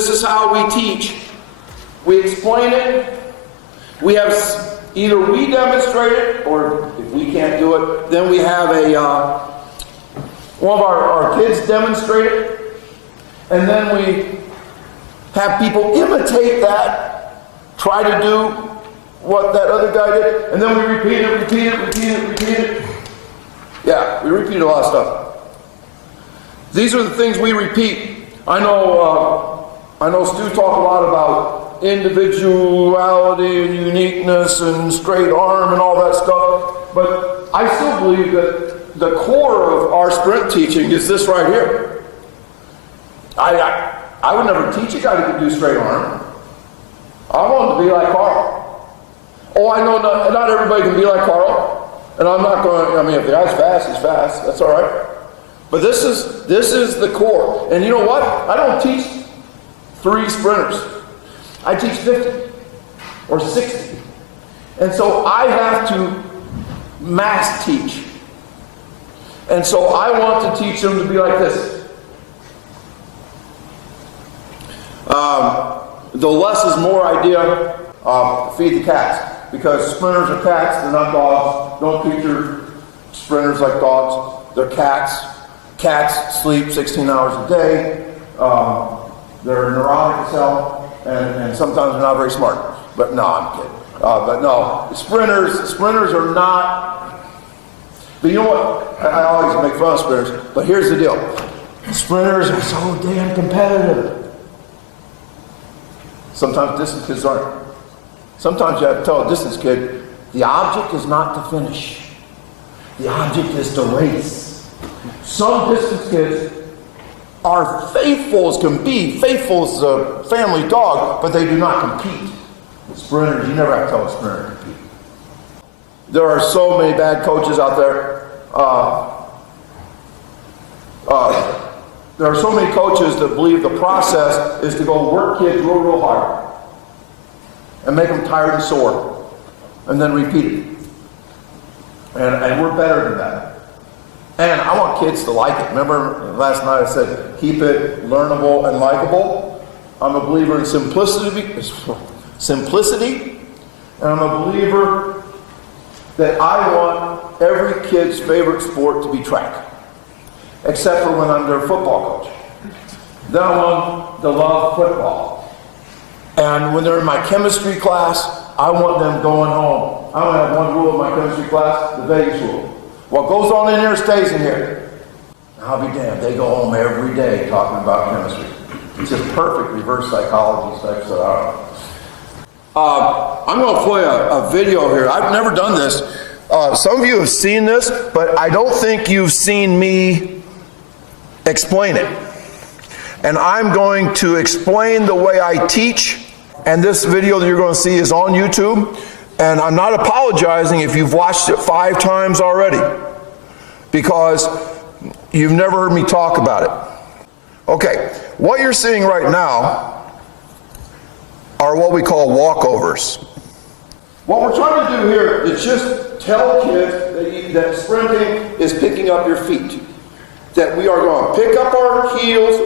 this is how we teach. We explain it. We have either we demonstrate it, or if we can't do it, then we have one of our kids demonstrate it, and then we have people imitate that, try to do what that other guy did, and then we repeat it. Yeah, we repeat a lot of stuff. These are the things we repeat. I know Stu talked a lot about individuality and uniqueness and straight arm and all that stuff, but I still believe that the core of our sprint teaching is this right here. I would never teach a guy that could do straight arm. I want him to be like Carl. Oh, I know not everybody can be like Carl, and I'm not going. I mean, if the guy's fast, he's fast. That's all right. But this is the core. And you know what? I don't teach 3 sprinters. I teach 50 or 60. And so I have to mass teach. And so I want to teach them to be like this. The less is more idea, feed the cats. Because sprinters are cats, they're not dogs. Don't treat your sprinters like dogs. They're cats. Cats sleep 16 hours a day. They're neurotic as hell, and sometimes they're not very smart. But no, I'm kidding. But no, sprinters are not. But you know what? I always make fun of sprinters. But here's the deal: sprinters are so damn competitive. Sometimes distance kids aren't. Sometimes you have to tell a distance kid, the object is not to finish. The object is to race. Some distance kids are faithful as can be, faithful as a family dog, but they do not compete. Sprinters, you never have to tell a sprinter to compete. There are so many bad coaches out there. There are so many coaches that believe the process is to go work kids real hard and make them tired and sore and then repeat it. And we're better than that. And I want kids to like it. Remember last night I said, keep it learnable and likable. I'm a believer in simplicity, and I'm a believer that I want every kid's favorite sport to be track, except for when I'm their football coach. Then I want them to love football. And when they're in my chemistry class, I want them going home. I only have one rule in my chemistry class, the Vegas rule. What goes on in here stays in here. I'll be damned. They go home every day talking about chemistry. It's just perfect reverse psychology type stuff. I'm going to play a video here. I've never done this. Some of you have seen this, but I don't think you've seen me explain it. And I'm going to explain the way I teach. And this video that you're going to see is on YouTube. And I'm not apologizing if you've watched it 5 times already, because you've never heard me talk about it. Okay, what you're seeing right now are what we call walkovers. What we're trying to do here is just tell kids that sprinting is picking up your feet. That we are going to pick up our heels,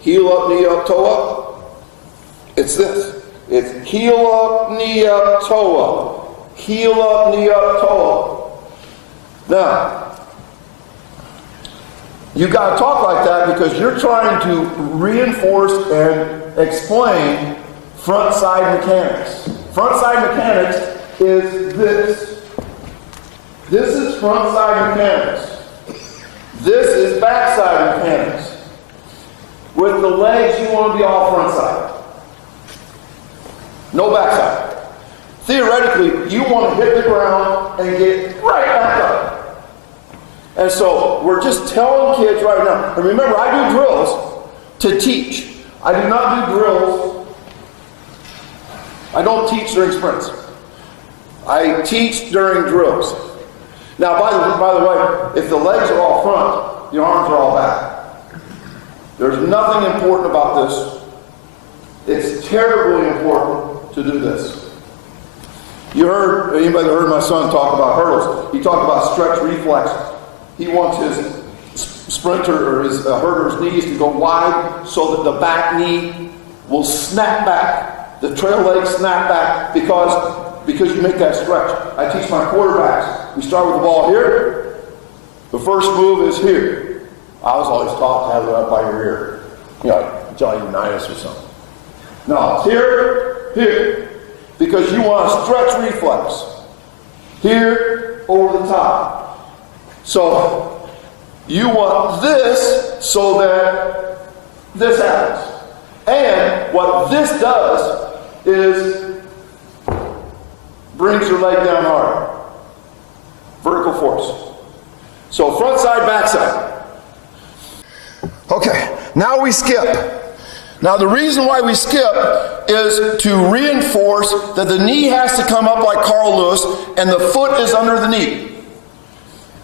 heel up, knee up, toe up. It's this. It's heel up, knee up, toe up. Heel up, knee up, toe up. Now, you got to talk like that because you're trying to reinforce and explain front side mechanics. Front side mechanics is this. This is front side mechanics. This is back side mechanics. With the legs, you want to be all front side. No backside. Theoretically, you want to hit the ground and get right back up. And so we're just telling kids right now. And remember, I do drills to teach. I do not do drills. I don't teach during sprints. I teach during drills. Now, by the way, if the legs are all front, the arms are all back. There's nothing important about this. It's terribly important to do this. Anybody heard my son talk about hurdles? He talked about stretch reflexes. He wants his sprinter or his hurdler's knees to go wide so that the back knee will snap back. The trail legs snap back because you make that stretch. I teach my quarterbacks. We start with the ball here. The first move is here. I was always taught to have it up by your ear. You know, Johnny Unitas or something. No, it's here, here. Because you want a stretch reflex. Here, over the top. So, you want this so that this happens. And what this does is brings your leg down hard. Vertical force. So front side, back side. Okay, now we skip. Now the reason why we skip is to reinforce that the knee has to come up like Carl Lewis and the foot is under the knee.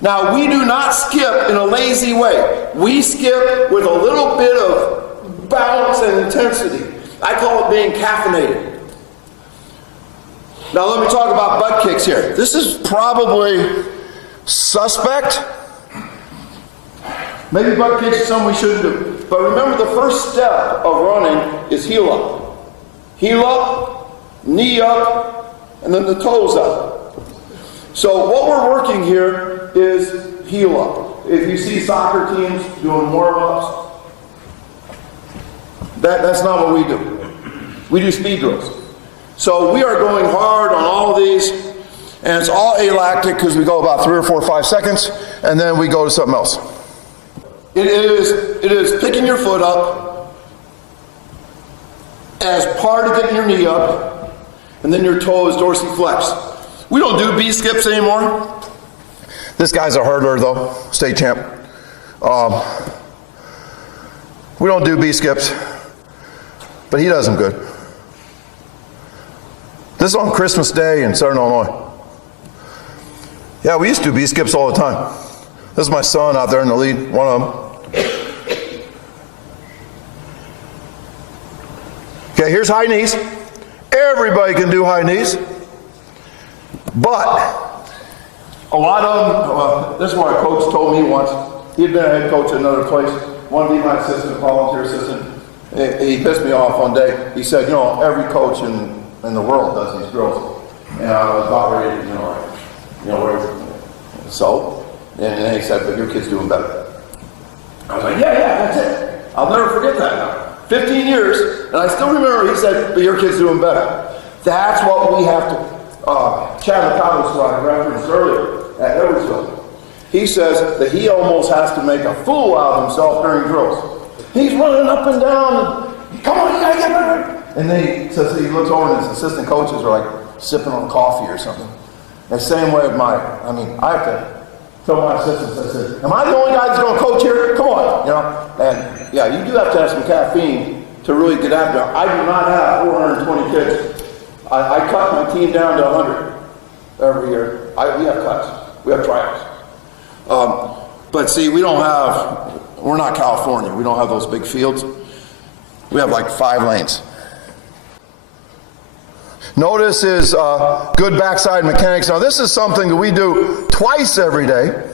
Now we do not skip in a lazy way. We skip with a little bit of balance and intensity. I call it being caffeinated. Now let me talk about butt kicks here. This is probably suspect. Maybe butt kicks is something we shouldn't do. But remember, the first step of running is heel up. Heel up, knee up, and then the toes up. So what we're working here is heel up. If you see soccer teams doing warm-ups, that's not what we do. We do speed drills. So we are going hard on all of these, and it's all alactic because we go about 3 or 4 or 5 seconds, and then we go to something else. It is picking your foot up as part of getting your knee up, and then your toe is dorsiflexed. We don't do B skips anymore. This guy's a hurdler though, state champ. We don't do B skips, but he does them good. This is on Christmas Day in Southern Illinois. Yeah, we used to do B skips all the time. This is my son out there in the lead, one of them. Okay, here's high knees. Everybody can do high knees. But a lot of them, this is what a coach told me once. He'd been a head coach at another place. Wanted to be my assistant, volunteer assistant. He pissed me off one day. He said, you know, every coach in the world does these drills. And I was about ready to, so? And then he said, but your kid's doing better. I was like, yeah, that's it. I'll never forget that now. 15 years, and I still remember he said, but your kid's doing better. That's what we have to, Chad McConnell, who I referenced earlier at Edwardsville. He says that he almost has to make a fool out of himself during drills. He's running up and down, and, come on, you gotta get better. And then he looks over and his assistant coaches are like sipping on coffee or something. The same way with I have to tell my assistants, I said, am I the only guy that's going to coach here? Come on, And yeah, you do have to have some caffeine to really get out there. I do not have 420 kids. I cut my team down to 100 every year. We have cuts. We have tryouts. But see, we're not California. We don't have those big fields. We have like 5 lanes. Notice is good backside mechanics. Now this is something that we do twice every day.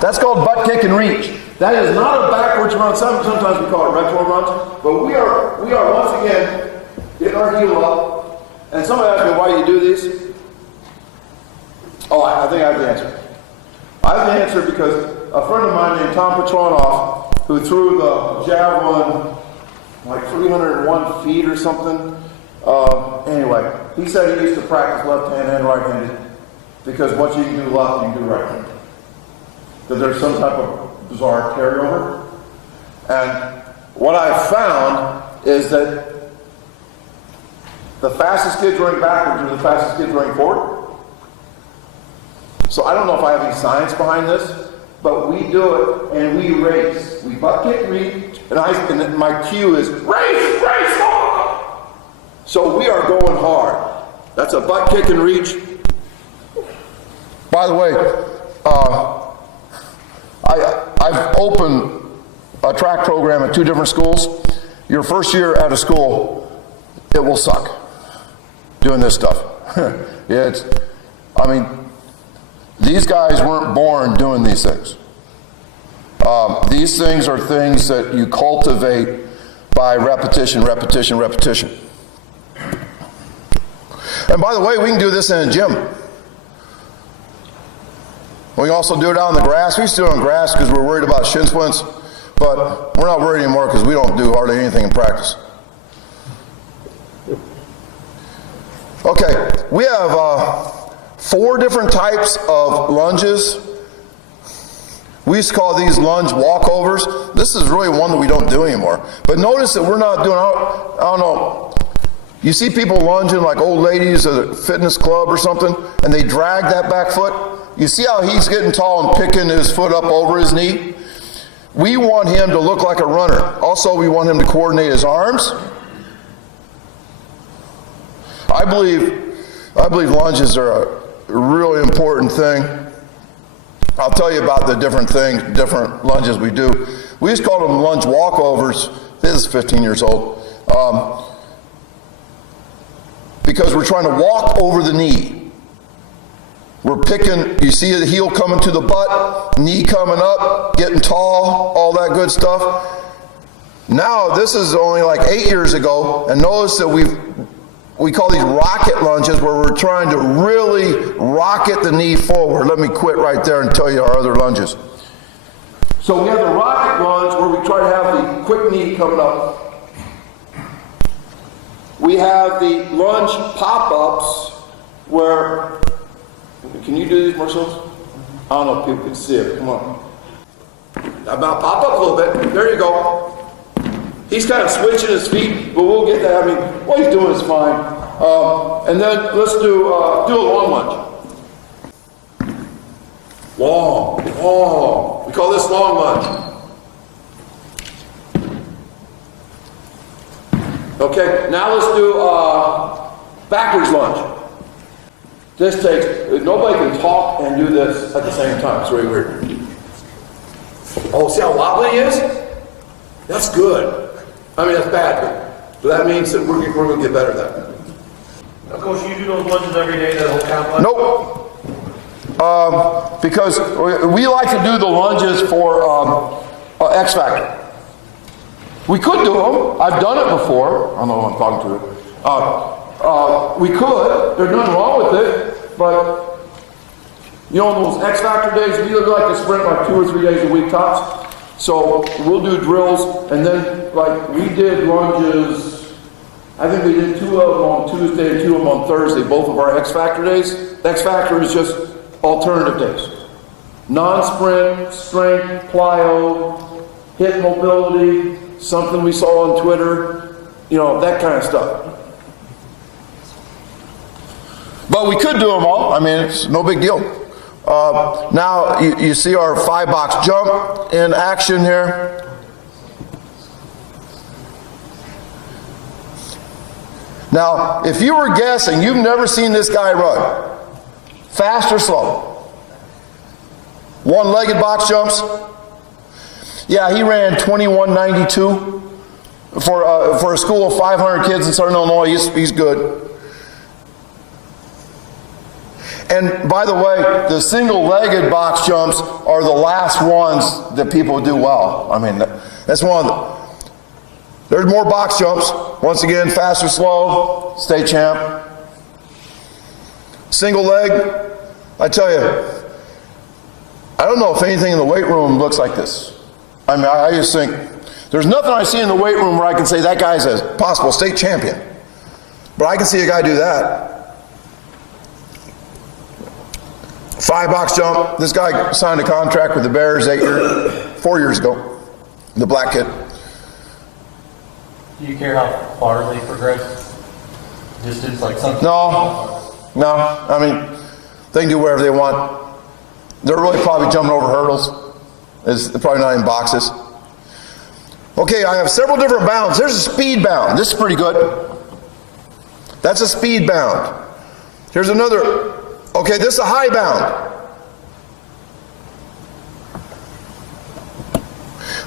That's called butt kick and reach. That is not a backwards run. Sometimes we call it retro runs. But we are once again getting our heel up. And somebody asked me, why do you do these? Oh, I think I have the answer. I have the answer because a friend of mine named Tom Petronoff, who threw the javelin like 301 feet or something. Anyway, he said he used to practice left-handed and right-handed because what you can do left, you can do right-handed. That there's some type of bizarre carryover. And what I've found is that the fastest kids running backwards are the fastest kids running forward. So I don't know if I have any science behind this, but we do it and we race. We butt kick, reach, and my cue is race, oh! So we are going hard. That's a butt kick and reach. By the way, I've opened a track program at 2 different schools. Your first year at a school, it will suck doing this stuff. These guys weren't born doing these things. These things are things that you cultivate by repetition, repetition, repetition. And by the way, we can do this in a gym. We can also do it out on the grass. We used to do it on grass because we're worried about shin splints, but we're not worried anymore because we don't do hardly anything in practice. Okay, we have 4 different types of lunges. We used to call these lunge walkovers. This is really one that we don't do anymore. But notice that we're not doing, I don't know, you see people lunging like old ladies at a fitness club or something, and they drag that back foot. You see how he's getting tall and picking his foot up over his knee? We want him to look like a runner. Also, we want him to coordinate his arms. I believe lunges are a really important thing. I'll tell you about the different lunges we do. We just call them lunge walkovers. This is 15 years old. Because we're trying to walk over the knee. We're picking, you see the heel coming to the butt, knee coming up, getting tall, all that good stuff. Now, this is only like 8 years ago, and notice that we call these rocket lunges, where we're trying to really rocket the knee forward. Let me quit right there and tell you our other lunges. So we have the rocket lunge, where we try to have the quick knee coming up. We have the lunge pop-ups, where, can you do these, Marcellus? I don't know if people can see it. Come on. Now pop up a little bit. There you go. He's kind of switching his feet, but we'll get that. I mean, what he's doing is fine. And then let's do a long lunge. Long. We call this long lunge. Okay, now let's do backwards lunge. This takes, nobody can talk and do this at the same time. It's really weird. Oh, see how wobbly he is? That's good. I mean, that's bad, but that means that we're going to get better at that. Now, Coach, you do those lunges every day, that whole complex? Nope. Because we like to do the lunges for X Factor. We could do them. I've done it before. I don't know who I'm talking to. We could. There's nothing wrong with it. But, you know, those X Factor days, we like to sprint like 2 or 3 days a week tops. So we'll do drills, and then, like, we did lunges. I think we did 2 of them on Tuesday and 2 of them on Thursday, both of our X Factor days. X Factor is just alternative days. Non-sprint, strength, plyo, hip mobility, something we saw on Twitter, you know, that kind of stuff. But we could do them all. I mean, it's no big deal. Now, you see our 5-box jump in action here. Now, if you were guessing, you've never seen this guy run. Fast or slow? 1-legged box jumps. Yeah, he ran 21.92 for a school of 500 kids in Southern Illinois. He's good. And by the way, the single-legged box jumps are the last ones that people do well. I mean, that's one of the... There's more box jumps. Once again, fast or slow, state champ. Single leg, I tell you, I don't know if anything in the weight room looks like this. I mean, I just think, there's nothing I see in the weight room where I can say that guy's a possible state champion. But I can see a guy do that. 5-box jump. This guy signed a contract with the Bears 4 years ago. The black kid. Do you care how far they progress? Distance, like something? No. I mean, they can do whatever they want. They're really probably jumping over hurdles. It's probably not in boxes. Okay, I have several different bounds. There's a speed bound. This is pretty good. That's a speed bound. Here's another. Okay, this is a high bound.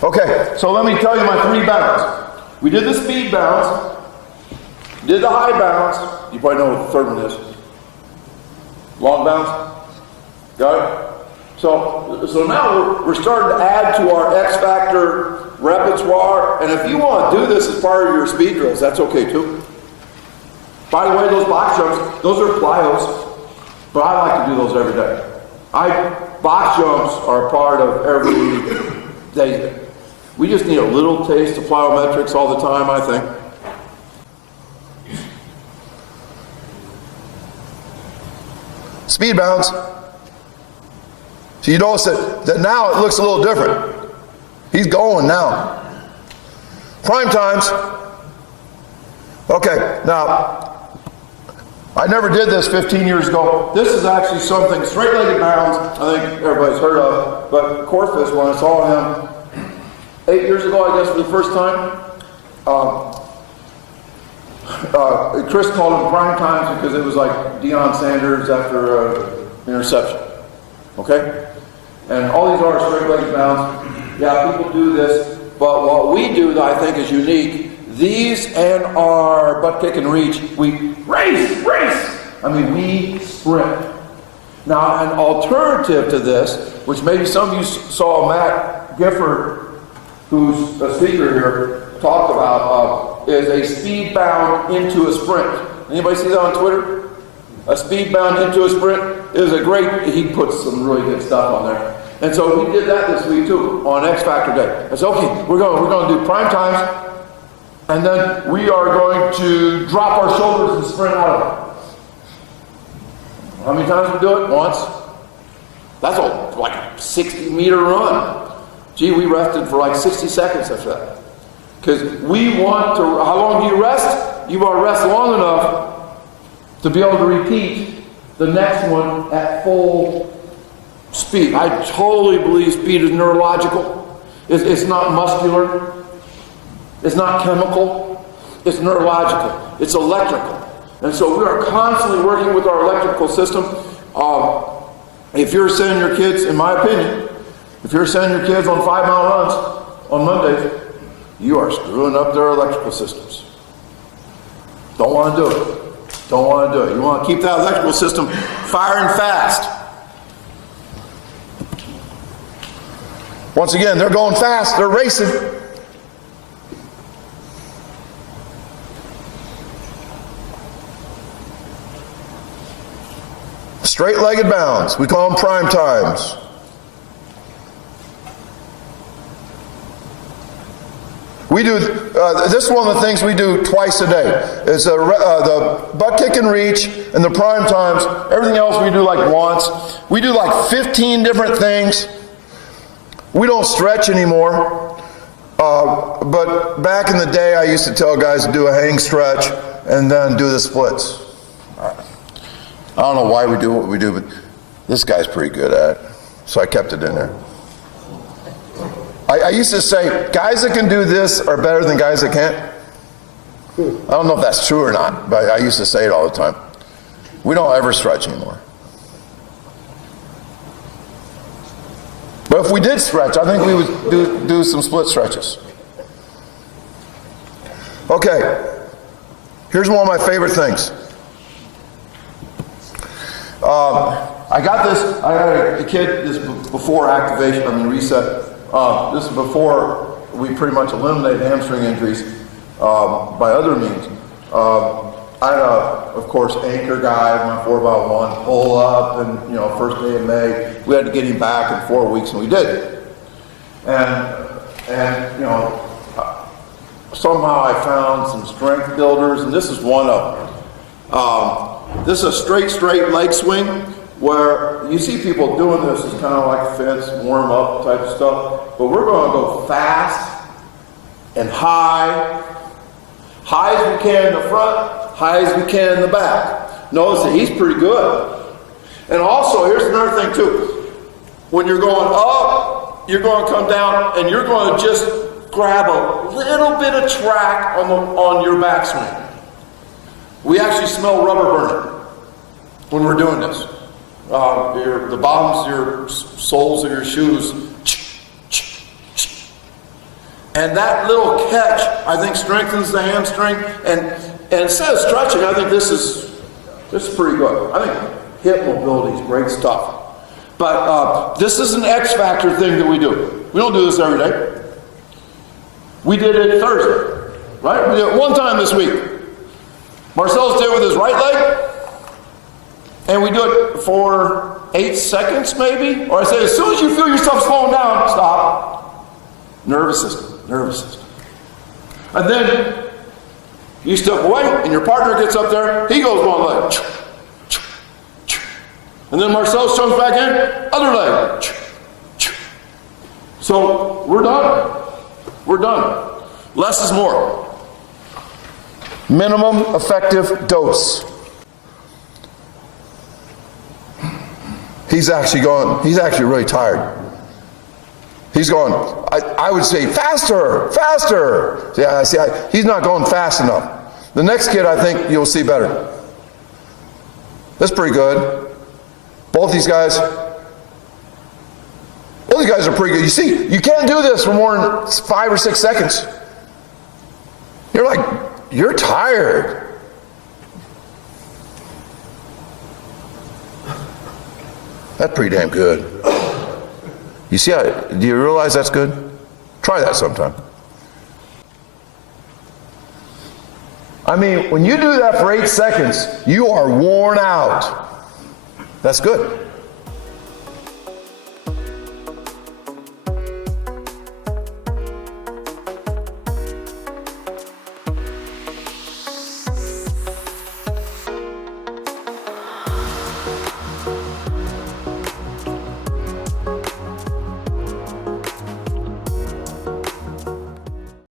Okay, so let me tell you my 3 bounds. We did the speed bounds, did the high bounds. You probably know what the third one is. Long bounds. Got it? So now we're starting to add to our X Factor repertoire, and if you want to do this as part of your speed drills, that's okay too. By the way, those box jumps, those are plyos, but I like to do those every day. Box jumps are a part of every day. We just need a little taste of plyometrics all the time, I think. Speed bounds. So you notice that now it looks a little different. He's going now. Prime times. Okay, now, I never did this 15 years ago. This is actually something, straight-legged bounds, I think everybody's heard of, but Corfus, when I saw him 8 years ago, I guess, for the first time, Chris called him prime times because it was like Deion Sanders after an interception. Okay? And all these are straight-legged bounds. Yeah, people do this, but what we do that I think is unique, these and our butt kick and reach, we race! I mean, we sprint. Now, an alternative to this, which maybe some of you saw Matt Gifford, who's a speaker here, talk about, is a speed bound into a sprint. Anybody see that on Twitter? A speed bound into a sprint is a great, he puts some really good stuff on there. And so we did that this week too, on X Factor Day. I said, okay, we're going to do prime times, and then we are going to drop our shoulders and sprint out of it. How many times we do it? Once. That's like a 60-meter run. Gee, we rested for like 60 seconds after that. Because we want to, how long do you rest? You want to rest long enough to be able to repeat the next one at full speed. I totally believe speed is neurological. It's not muscular. It's not chemical. It's neurological. It's electrical. And so we are constantly working with our electrical system. If you're sending your kids, in my opinion, if you're sending your kids on 5-mile runs on Mondays, you are screwing up their electrical systems. Don't want to do it. Don't want to do it. You want to keep that electrical system firing fast. Once again, they're going fast. They're racing. Straight-legged bounds. We call them prime times. We do, this is one of the things we do twice a day. Is the butt kick and reach and the prime times. Everything else we do like once. We do like 15 different things. We don't stretch anymore. But back in the day, I used to tell guys to do a hang stretch and then do the splits. I don't know why we do what we do, but this guy's pretty good at it. So I kept it in there. I used to say, guys that can do this are better than guys that can't. I don't know if that's true or not, but I used to say it all the time. We don't ever stretch anymore. But if we did stretch, I think we would do some split stretches. Okay, here's one of my favorite things. I got a kid, this before activation, reset. This is before we pretty much eliminated hamstring injuries by other means. I had of course, anchor guy, my 4x1, pull up, and first day of May, we had to get him back in 4 weeks, and we did. And somehow I found some strength builders, and this is one of them. This is a straight leg swing, where you see people doing this as kind of like fence, warm up type of stuff, but we're going to go fast and high as we can in the front, high as we can in the back. Notice that he's pretty good. And also, here's another thing too. When you're going up, you're going to come down, and you're going to just grab a little bit of track on your backswing. We actually smell rubber burning when we're doing this. The bottoms of your soles of your shoes. And that little catch, I think, strengthens the hamstring. And instead of stretching, I think this is pretty good. I think hip mobility is great stuff. But this is an X factor thing that we do. We don't do this every day. We did it Thursday, right? We did it one time this week. Marcel's did it with his right leg, and we do it for 8 seconds maybe. Or I say, as soon as you feel yourself slowing down, stop. Nervous system, nervous system. And then you step away, and your partner gets up there, he goes one leg. And then Marcel jumps back in, other leg. So we're done. We're done. Less is more. Minimum effective dose. He's actually really tired. He's going, I would say, faster, faster. He's not going fast enough. The next kid, I think you'll see better. That's pretty good. Both these guys are pretty good. You see, you can't do this for more than 5 or 6 seconds. You're tired. That's pretty damn good. You see do you realize that's good? Try that sometime. I mean, when you do that for 8 seconds, you are worn out. That's good.